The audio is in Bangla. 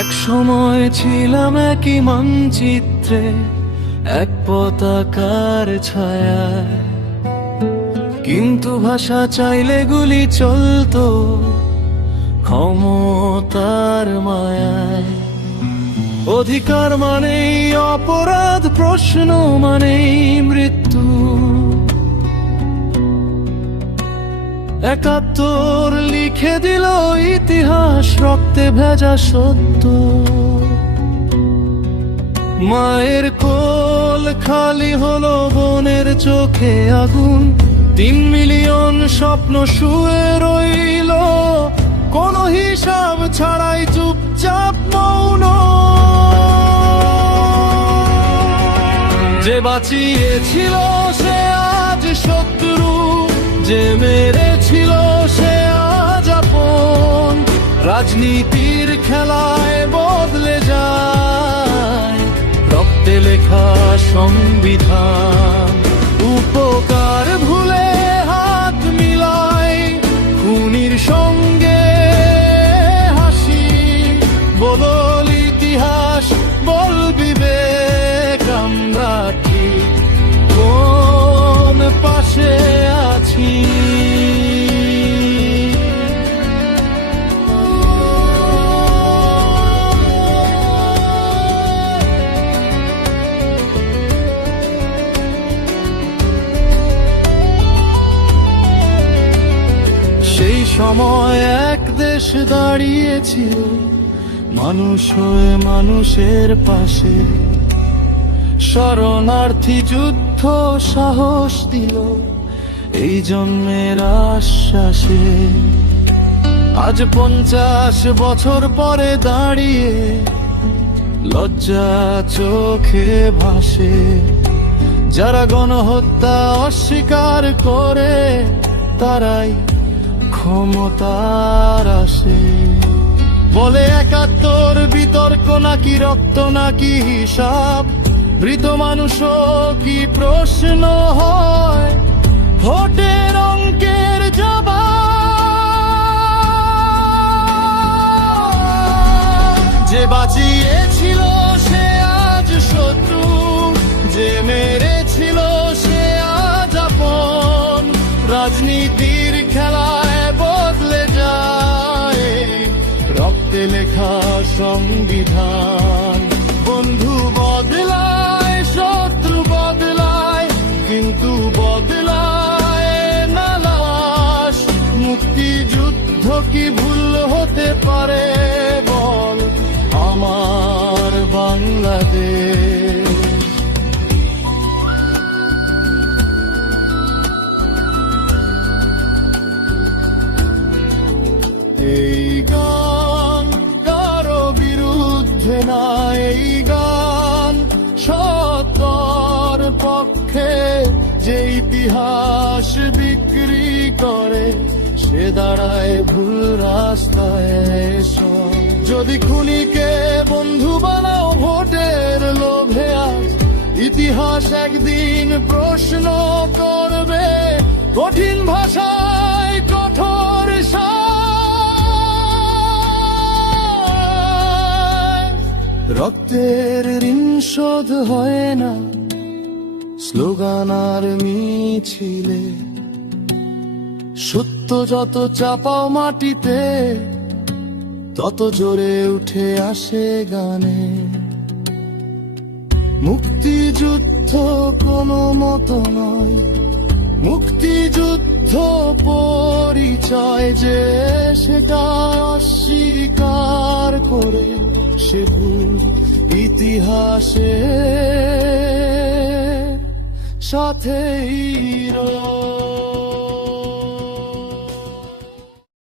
এক সময় ছিলাম একই মানচিত্রে, এক পতাকার ছায়ায়, কিন্তু ভাষা চাইলে গুলি চলতো ক্ষমতার মায়ায়। অধিকার মানেই অপরাধ, প্রশ্ন মানেই মৃত্যু। ৭১ লিখে দিল ইতিহাস, রক্তে ভেজা সত্য। মায়ের কোল খালি হলো, বোনের চোখে আগুন। ৩ মিলিয়ন স্বপ্ন শুয়ে রইল, কোনো হিসাব ছাড়াই চুপচাপ মৌন। যে বাঁচিয়েছিল সে আজ শত্রু, যে মেরেছিল সে আজ আপন। রাজনীতির খেলায় বদলে যায় রক্তে লেখা সংবিধান। উপকার ভুলে হাত মিলায় খুনির সঙ্গে হাসি। বদল ইতিহাস, বল বিবেক, আমরা ঠিক কোন পাশে আছি। সেই সময় এক দেশ দাঁড়িয়েছিল মানুষ হয়ে মানুষের পাশে। শরণার্থী যুদ্ধ সাহস দিল এই জন্মের আশ্বাসে। আজ ৫০ বছর পরে দাঁড়িয়ে লজ্জা চোখে ভাসে। যারা গণহত্যা অস্বীকার করে তারাই ক্ষমতার আসে। বলে ৭১ বিতর্ক নাকি রক্ত নাকি হিসাব। মৃত মানুষও কি প্রশ্ন হয়, ভোটের অঙ্কের জবাব। যে বাঁচিয়েছিল সে আজ শত্রু, যে মেরেছিল সে আজ আপন। রাজনীতির খেলায় বদলে যায় রক্তে লেখা সংবিধান। বন্ধু বদলায়, শত্রু বদলায়, কিন্তু বদলায় না লাশ। মুক্তিযুদ্ধ কি ভুল হতে পারে বল আমার বাংলাদেশ। এই গান কারো বিরুদ্ধে না, এই গান সত্যর পক্ষে। যে ইতিহাস বিক্রি করে সে দাঁড়ায় ভুল রাস্তায়। যদি খুনিকে বন্ধু বানাও ভোটের লোভে, আজ ইতিহাস একদিন প্রশ্ন করবে কঠিন ভাষায় কঠোর রক্তের ঋণ শোধ হয় না স্লোগান আর মিছিলে। সত্য যত চাপাও মাটিতে তত জোরে উঠে আসে গানে। মুক্তিযুদ্ধ কোনো মতো নয়, মুক্তিযুদ্ধ পরিচয়। যে সেটা অস্বীকার করে সে ভুল ইতিহাসের সাথেই রয়।